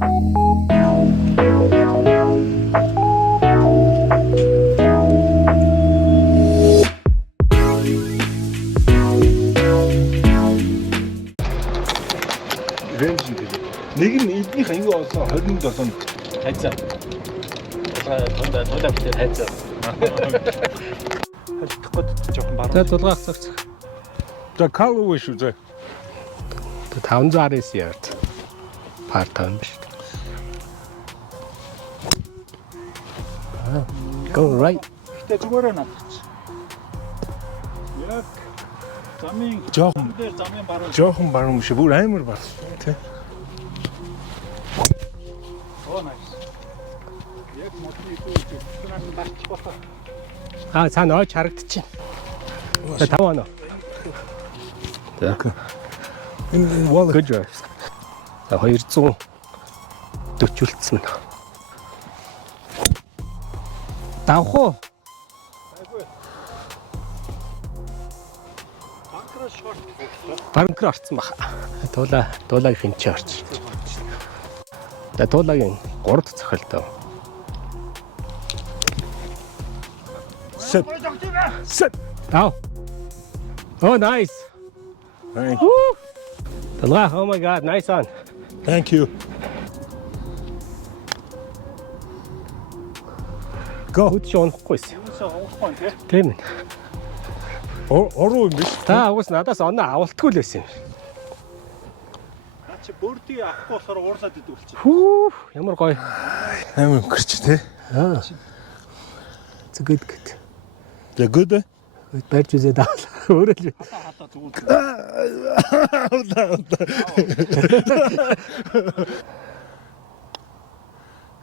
Нэг нь эднийх ингэ болсон 27-нд хайцаа. Тулаа бүтээр хайцаа. халдах гээд жоохон баруун. За дулгаах цагт. За калуу шүү зэ. 519 ярд. Part-time биш. Go right. Гэтэ зүгээрээ надч. Яг замын Жоохон дээр замын баруун. жоохон баруун биш бүр амар бар. Тэ. Оо nice. Яг мотны дүүж tunaan батчих болоо. Цаана ойч харагдчихэв. За 5 оноо. За. Энэ wall Good job. За 240 үлдсэн. Давх уу? Банкраш шорт. Банкр орцсон баха. Дуулагийн хинчээ орч. За дуулагийн 3 дахь цохилтоо. set. Дав. Oh nice. Thank Дулгаах oh my god nice one. you. Go. Хөдөлж унахгүйсэн. Юусаа уухгүй тий. Тийм ээ. Оруу юм биш. Та уус надаас оноо авалтгүй л байсан юм. Наа чи бөрдийг авахгүй болохоор уурлаад идүүлчих. Хүү ямар гоё. Амар өнгөрч тэ. It's good. За good. Барьж үзээд авлаа. Өөрөө л. Хатаа зүгүүл.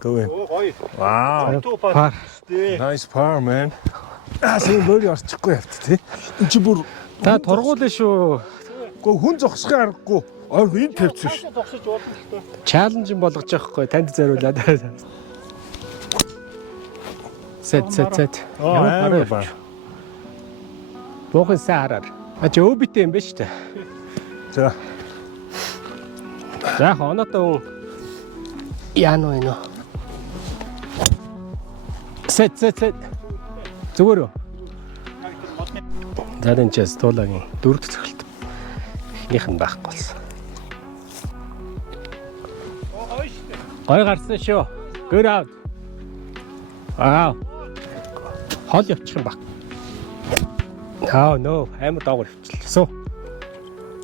Go in. Оо гоё. Wow. Пар. Nice par man. Сайн бөөр орчихгүй явт тэ. Энд чи бүр Та тургуул шүү. гоо хүн зогсохын аргагүй. Ойр энэ тавьчихсан ш. Зогсож болно л тоо. Чаленж болгож байхгүй танд зориулаад. Set. Амар бар. Бохын саараар. Ачаа өөбитэй юм ба штэ. За. За хонотоо яано эно. Set. Зүгээр үү? За энэ ч стуулагийн 4 дахь цохилт. Эхнийх нь байхгүй болсон. Гой гарсан шүү. Good out. Wow. Хол явчих юм баг. No. Амар доогор хөвчлээ.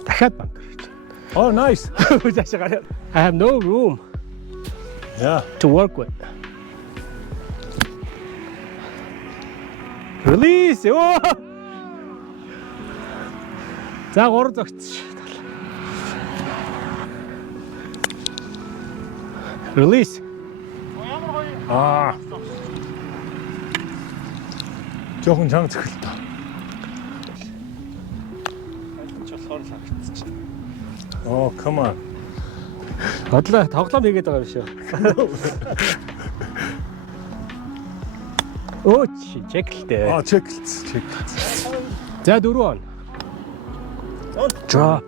Дахиад банкер. Oh nice. Заашаа гараа. I have no room Yeah. to work with. Release. Oh. За 3 зогтчих. Release. Жохон чанга цохилтоо. Ч болохоор санагдчих. Oh come on. Бодлоо тоглоом хийгээд байгаа юм шүү. Ooch, чеклтэй. Чеклц. За 4 он. Drop.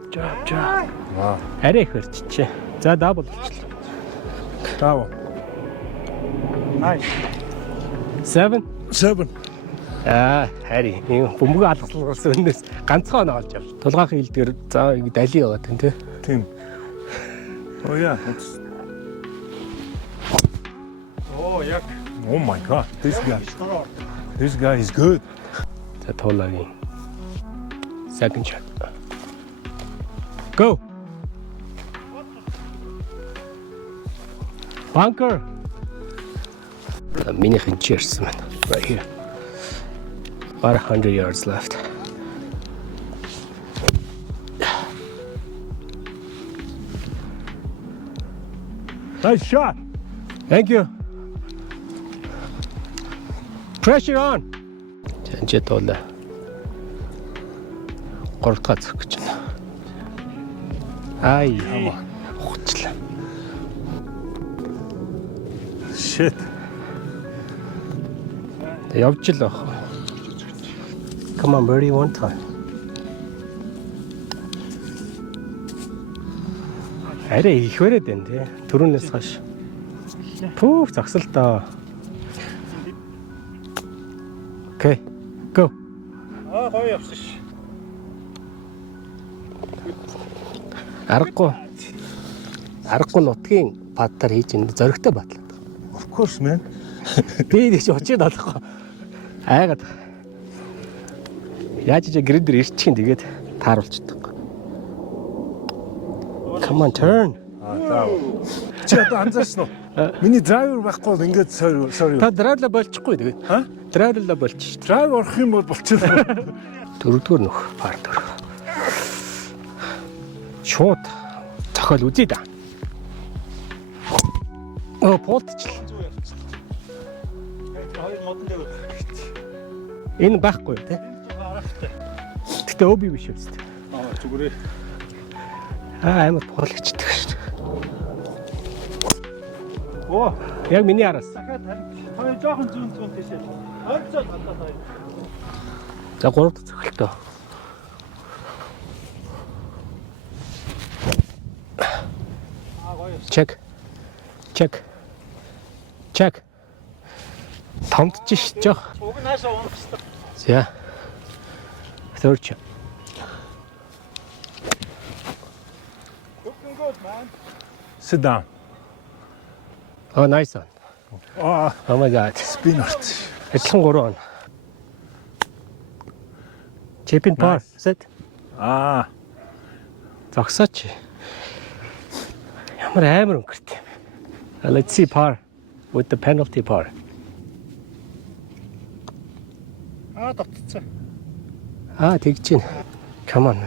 Wow. Арай их өрччихэ. За дабл болчихлоо. Браво. Nice. 7. 7. Хари. Ийм бөмбөг алгалсан өнөөс ганцхан олж авч. Тулгаахын хилдгэр за ингэ дали яваад тань тий. Тийм. Oh yeah. Яг Oh my god. This guy is good. За туулагийн second shot. Go. Bunker. Миний хинчээрсэн байна. Right here. About 100 yards left. Nice shot. Thank you. Pressure on. Чанчээ туулаа. 3 дахь цог гэж байна. Ай, хучлаа. Shit. Явж л баг. Come on, birdie, one time. Арай их бариад байна тий. Төрөөнөөс хойш. Пүүх загсалтаа. Окей. Go. Гоё явсан ш. Аргагүй нутгийн падтаар хийж энэ зөрөгтэй батлаад. Of course, man. Би нэг чи очиж олохгүй. Айгаад. Яаж ч грэдэр ирчихин тэгээд тааруулчихдаг. Come on, turn. Чи одоо анзаарсан уу? Миний драйвер байхгүй бол ингээд sorry. Та драйвла болчихгүй тэгээд. Ха? Драйвла болчих шүү дээ. Драйв орох юм бол болчихно. Дөрөвдүгээр нөх парт орох. Шууд зохиол үзье да. Полтчил. Хоёр модон дээр. Энэ байхгүй тий. Аргатай. Гэтэ өөби биш үстэй. Зүгээрээ. Амар полчдаг шүү дээ. Оо, Яг миний араас. дахиад хоёр жоохон зүүн тийшээ. Ойрцоо гадаад хоёр. За 3 дахь цохилтоо. Гоё. Check. Томдчих жоох. Уг наашаа унах хэрэгтэй. За. Third shot. Looking good, man. Sit down. Oh, nice one. Аа, Oh my god. спин орч. Адилхан 3 он. Chip in par. Set. Аа, Зогсооч. Ямар амар өнгөрт. Let's see par with the penalty par. Татцсан. Тэгж чинь. Come on.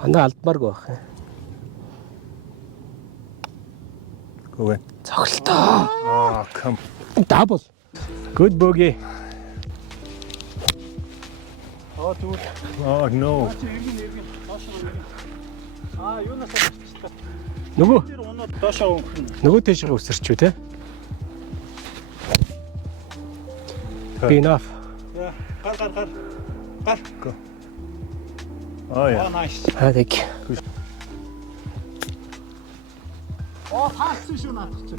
Хоноо алдмааргүй байх. go in. Цогцолтоо. Come. Double. Good bogey. Зүг. Oh no. Чи иргэн. Доошоо. Юунаас авчихсан. Нөгөө Тэр унаад доошоо өнгөрнө. нөгөө тийш өсөрчүү те. Be enough. Гар. Oh yeah. Nice. Тэг. Таасан шүү наадах чи.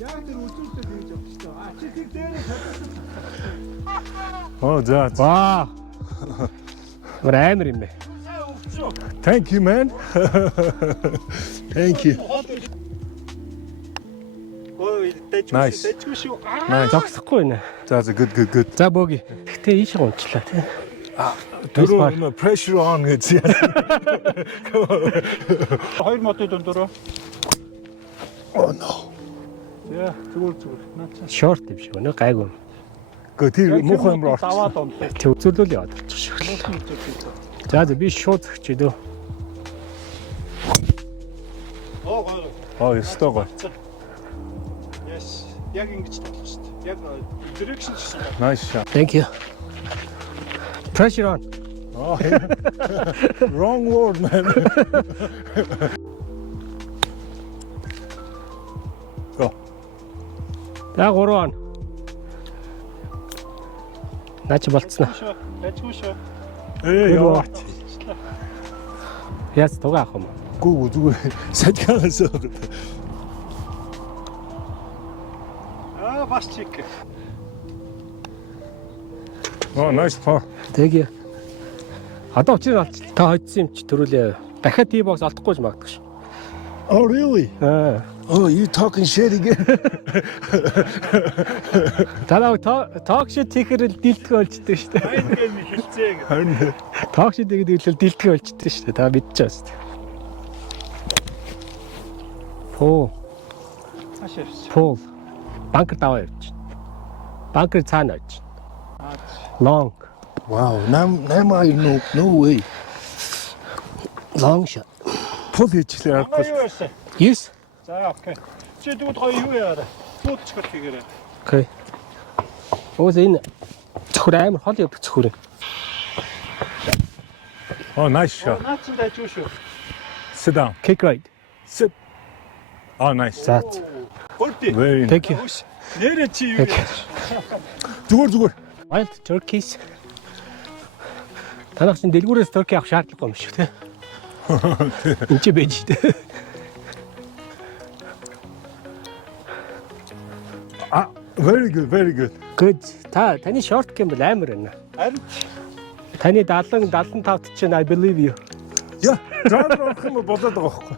Яг тэр үзүүлэлт хийж авчихсан. Чи тэр дээр Oh, that. Ваа. Амар юм бэ. Thank you, man. Thank you. Nice. Дэжгүй шүү. Nice. Зогсохгүй нэ. That's a good. За богey. Гэтэ ийш унчлаа те. Дөрөв pressure on гэж. Хоёр модын дундураа. Oh no. Яа, зүгээр. Наач. Short юм шиг нэ гайгүй. Гэхдээ тэр муухай юм руу орсон. Даваад онлоо. Тэг үзүүлэл яваад орчих шиг. За би шууд зөгч дөө. Гоё. Oh, ёстой гоё. Yes. Яг ингэж тоглох шүү дээ. Яг direction шиг. Nice shot. Thank you. Pressure on. Oh, yeah. Wrong word, man. Go. За 3 он. Наач болцсноо. Дэжгүй шүү. Яа. Яс тугаах юм. Гүү зүгээр садгаас. Бас чик. Oh, nice par. Тэгээ. Одоо очиж олч та хоцсон юм чи төрүүлээ. Дахиад тий бокс олдохгүй ч магадгүй ш. Oh, really? Oh, you talking shit again? Танаа talk shit хийхэрэл дийлдэгэ болчтой шүү дээ. Айн гэм хэлцээ гэх. Харин Talk shit гэдэг хэлэл дийлдэгэ болчтой шүү дээ. Та мэдчихэж байна. Пол. Банкер даваа явж. Банкер цаана явж. Long. wow, no way. Long shot. Пул хийчихлээ Ама аргагүй. юу яасан? Yes. За окей. Чи дүүд гоё юу яараа? Футчгот хийгээрэй. Okay. Өөс энэ зөвхөр амар хол явдаг зөвхөр. Oh, nice shot. Наачин дэжгүй шүү. Sit down. Kick right. Sit. Oh, nice. Заац. Хөрдий. Very nice. Thank you. Нэрэ чи юу яасан? Зүгээр. Wild turkeys. Танах чин дэлгүүрээс turkey авах шаардлагагүй юм шиг тий. Энд чи байж дээ. Ah, very good, very good. Good. Таны short game бол амар байна. Харин Таны 70 75-т чинь I believe you. Yeah, driver орох юм болоод байгаа байхгүй.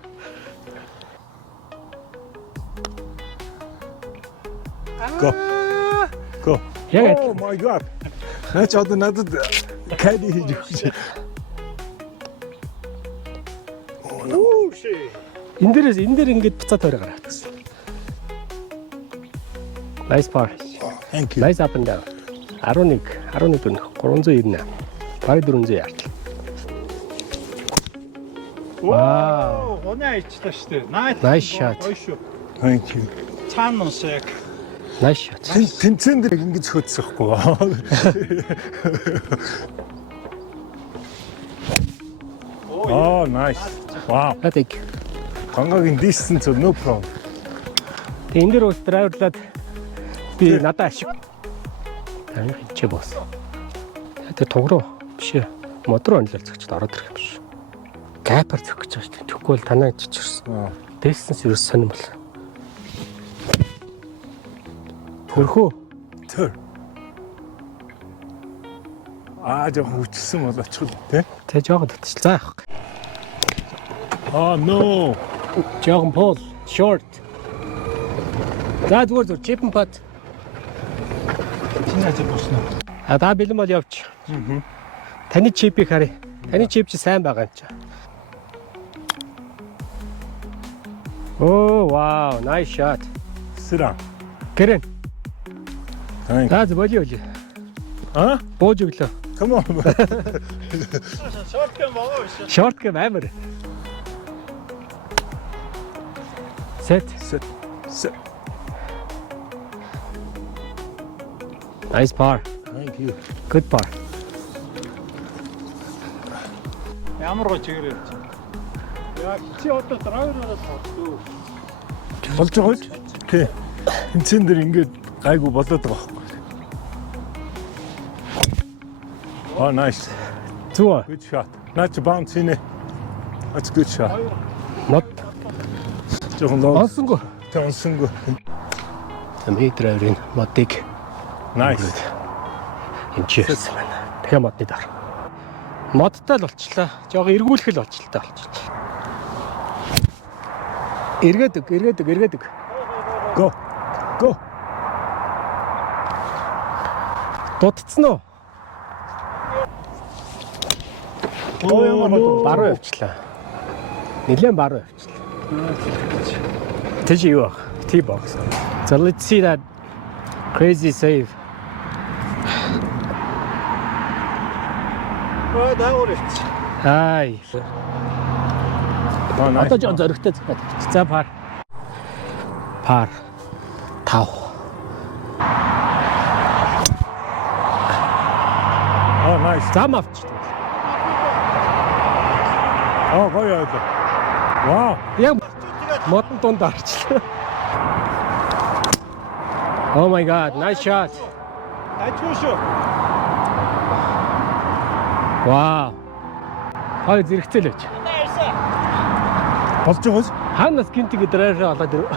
Go. Go. Яг Oh my god. Наач одоо надад caddy хийж өгч. оо шээ. энэ дээр ингэж буцаад төрөө гараад гэсэн. Nice par. Thank you. Nice up and down. 11 дөрөв 398. Пари 400 ярд. Вау, оноо ичлээ шүү дээ. Nice shot. Ойшоо. Thank you. Цаана нус яг. Nice shot. Тэнцэн дээр ингэж хөдсөхгүй. Oh, nice. Wow. Хатик. Гангагийн distance no problem. Тэг энэ дээр бол драйверлаад би надад ашиг. Таны хичээ бос. Тэг туг руу биш ээ. Мод руу онлол зөгчд ороод ирэх юм биш. Гапар зөх гэж байгаа шүү дээ. Тэгвэл танаа чичирсэн. Distance ерөөс сонирм бол. Хөрхөө. Тэр. Жоо хүчсэн бол очихл тий. Тэг жоохон татчих. За явах. Oh no. Жоохон пол, short. За зүгээр чипэн пат. Чиний босно. Та бэлэн бол явж. Таны чипийг харъя. Таны чип чи сайн байгаа юм чи. Oh wow, nice shot. Сэрэ. Гэрэн. Thank. За болио. Бууж өглөө. Come on. Шорт гэм байгаа биш. Short гэм амар. Set. Sit. Nice par. Thank you. Good par. Ямар гоо чигээр явж. Яг чи одоо драйвераараа тоглоо. Болж байгаа үү? Тий. Тэнцэн дээр ингээд гайгүй болоод байгаа байхгүй. Oh, nice. Зүг. Good shot. Наач bounce in. That's good shot. Мод. Жохон лоо. Онсонгүй. Тэнсэнгөө. Тэмээ драйверын модыг Nice. инчээс байна. Тэгээ модны даар. Модтай л болчлаа. Жого эргүүлэх л болчлаа. Эргээд. Go. Go. Дутцсан уу? Ямар Баруун явчлаа. Нилээн баруун явчлаа. Тэжи юу? T-box. So let's see that crazy save. Даурч. Ай. Oh, nice. Одоо жоо зөрөгтэй зэхэд. За пар. 5. Oh, nice. Зам авч. Oh, гоё яа. Wow. Яг модон дунд орчлоо. Oh my god, nice shot. Ажгүй шүү. Wow. Хай зэрэгцээ л байж. Болж байгаа үү? Ханаас гинтиг драйвер олоод ирв.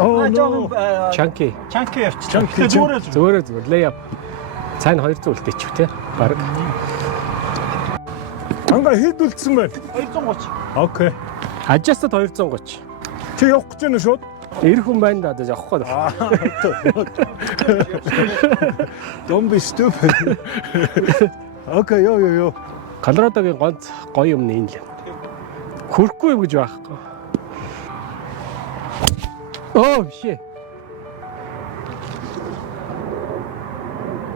Oh no. Chunky. Чанки явч. Chunky. Зүгээр layup. Цаана 200 үлдээч те. Бараг. Анга хэд үлдсэн байна? 230. Okay. Adjusted 230. Чи явах гэж байна шууд? Ирэх хүн байна да одоо явахгүй да. Don't be stupid. Okay, ёо. Колорадогийн ганц гоё юм нь энэ л. Хүрхгүй гэж байхгүй. Oh shit.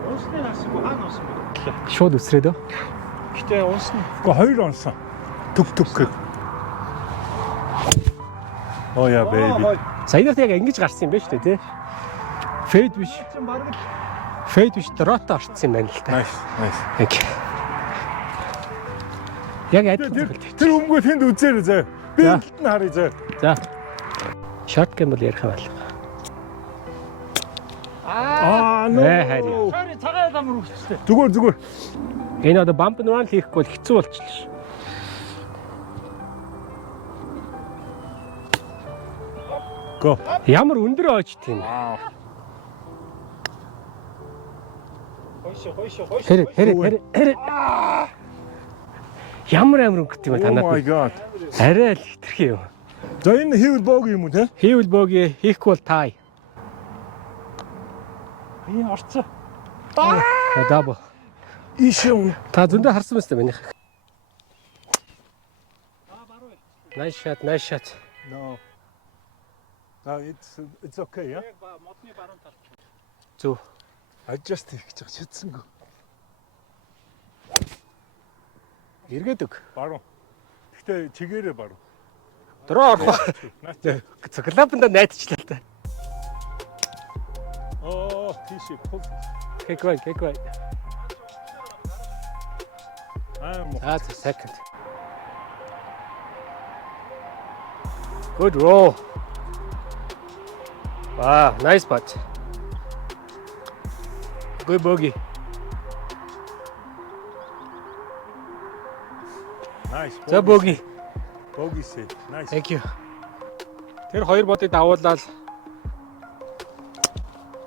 Унсны насгүй хаана унсан бэ? Шууд үсрээд өө. Гэтэ унсны. Гэхдээ 2 онсон. Түк гэх. Oh yeah, baby. Саянарт яг ингэж гарсан юм байна шүү дээ тий. Фейд биш. Фейд биш дрото орцсон юм байна л та. Nice. Яг адилхан. Тэр өмгөө тэнд үзээрэй заа. Би элт нь харъя заа. За. Short game бол ярих юм байна. No. Хари. Sorry цагаан ламр өгчтэй. Зүгээр. Энэ одоо bump and run хийхгүй бол хэцүү болчихлоо шүү. Go. Ямар өндөр ойч тийм. Wow. Хойш. Хэрэг. Ямар өнгөт юм Oh танаад. my god. Арай л хитрхи юм. За энэ хийвэл бог юм уу те? Хийвэл бөөг хийхгүй бол тай. Энэ орцоо. Дабо. Ишээ. Та зөндөө харсан мэт минийх. Nice shot. No. No, it's okay, yeah. Модны баруун талд. Зүг. Adjust хийх гэж чадсангүй. Эргээд өг. Баруун. Гэхдээ чигээрээ баруун. Дөрөө орох. Клапанда найдчихлаа та. Oh, тийш пул. Take away. That's a second. Good roll. Wow, nice putt. Good bogey. Nice. За bogey. Bogey set. Nice. Thank you. Тэр хоёр бодыг давуулаад.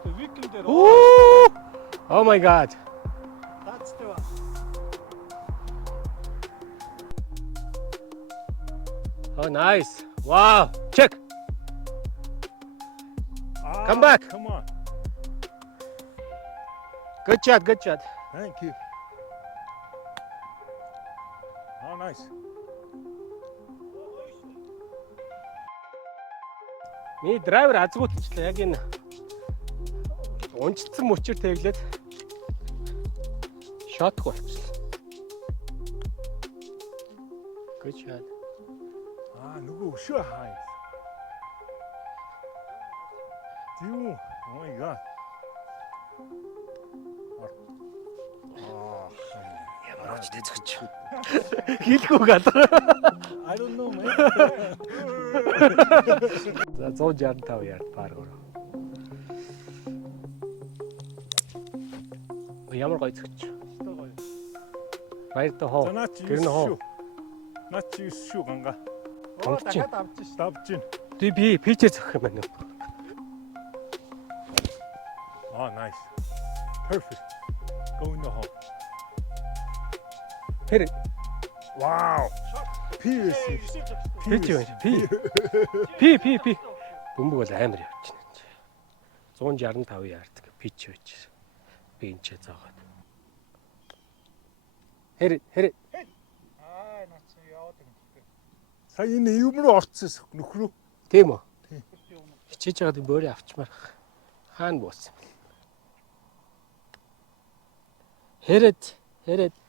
Викенд дээр Oh my god. таацтай ба. Oh nice. Wow. Check. Ah, Come back. Come on. Good shot. Thank you. Oh, nice. Миний драйвер азгуутчлаа яг энэ унжицсан мөчөр тэглээд шотх болчихлоо. Good shot. Ah, нөгөө өшөө хаа. Юу? Oh my god. Ямар очд эзэгч. Хийлгүй гал. I don't know, man. За 165 яард пар гоо. Ямар гоё эзэгч. Баяр та хоо. За наач Тэр нь хоо. Наач шүү ганга. Дахиад авчих ш. Давж гин. Би пичээ зөх юм байна. Oh, nice. Perfect. Go in the hole. Тэр Wow. Pierce. Пи. Бөмбөг бол амар явчихна. 165 яард пич байж. Би энэ ч заагаад. Хэрэг. Аа, наач яваад байгаа. Сая энэ юм руу орцсон нөхрөө. Тийм үү? Хичээж байгаад бөөрэ авчмаар. Хаана буусан? Хэрэг.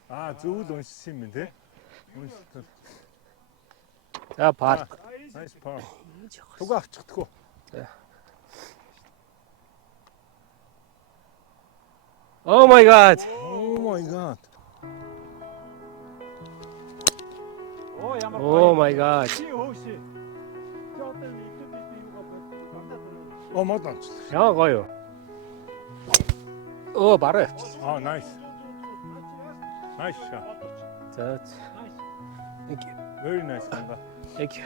Аа, зөвл уншсан юм те. Уншсан. За пар. Nice par. Туга авчихдаггүй. Oh my god. Oh my god. Оо ямар Oh my god. Чи хөөшөө. Чи одоо YouTube-ийн юугаа бодсон. Oh, мод онц. Яа гоё. Оо бараа. Oh, nice. Nice shot. За. Thank you. Very nice ганга. Thank you.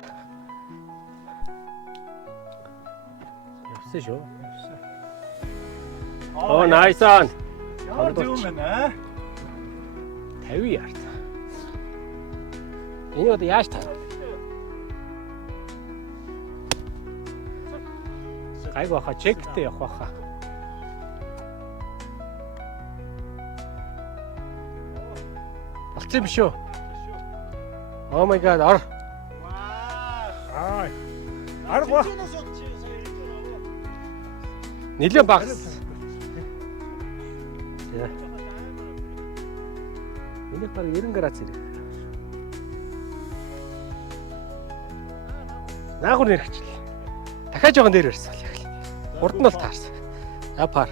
Явсан шүү. Oh nice on. Ямар зөв юм бэ? 50 яард. Энэ одоо яаж таа? Гайг баха чектэй явах баха. Болцсон биш үү? Oh my god, ор. Аа. Арга. Нилээн багс. Энэ баг 90 градус ирэх. Наагур нэрхчихлээ. Дахиад жоохон дээр ирсэн. Урд нь бол таарсан. Пар.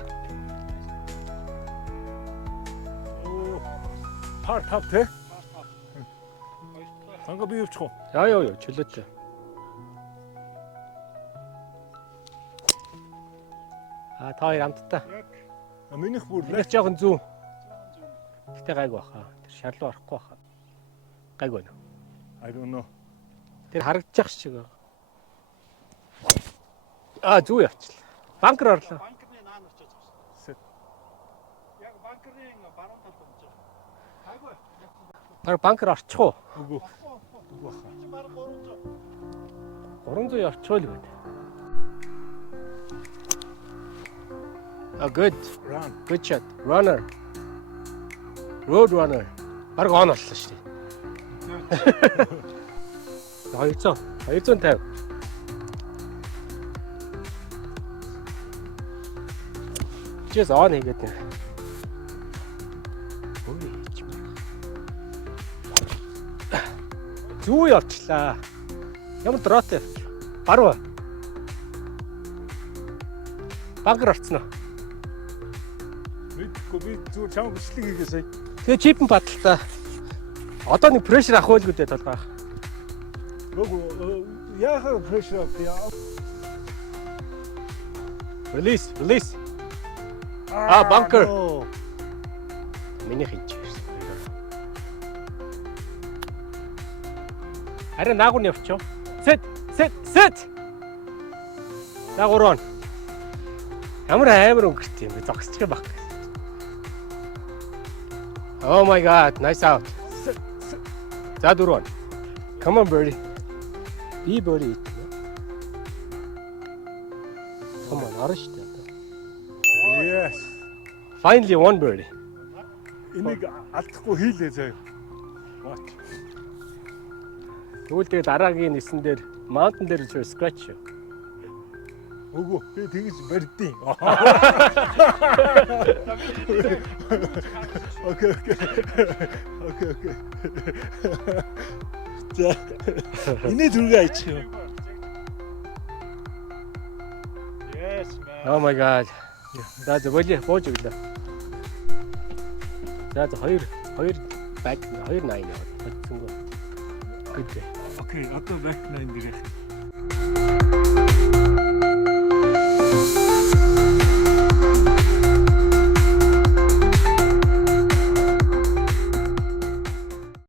Par tap те. Ганга би явчих уу? Яа, чөлөөтэй. Та хоёр амттай. Минийх бүр Нэг жоохон зүүн. Гэтэ гайг баха. Тэр шарлуу орохгүй баха. Гайг байна. I don't know. Тэр харагдчих шиг. Зүг явчихлаа. Банкер орлоо. Банкны наан очиж байгаа. Яг банкны баруун талд очиж байгаа. Хайгүй. Баг банкер орчих уу? Үгүй. Чи баг 300. 300 явчихвал гээд. Good. Run. Good shot. Runner. Road runner. Баг он боллоо шүү дээ. 200. 250. Just on хийгээд нэ. Ой. Зүү явчлаа. Ямар дроотой. Баруун. Банкер орцсон уу? Мэдгүй би зүгээр чам бичлэг хийгээ сая. Тэгээ чипэн баталтай. Одоо нэг прешэр авах байлгүй дээ толгой. Үгүй яахаа прешэр авъя. Release. Банкер. Миний хийж ирсэн. Арай наагур явчих. Set. Наагур он. Ямар амар өнгөрт юм бэ? Зогсчих баг. Oh my god, nice out. За дөрөв. Come on birdie. Be birdie. Come on, араш шүү дээ. Yes. Finally one birdie. Энийг алдахгүй хийлээ заяа. What? Тэгвэл тэгээ дараагийн нисэн дээр mountain дээр ч scratch. Үгүй би тэгж барьдیں۔ Окей. За. Эний зүргээ аячих юм. Yes man. Oh my god. За зөвлөе бууж өглөө. За 2 back 2.9 яваад бодсонгүй. Good. Окей, одоо back 9 дээрээ.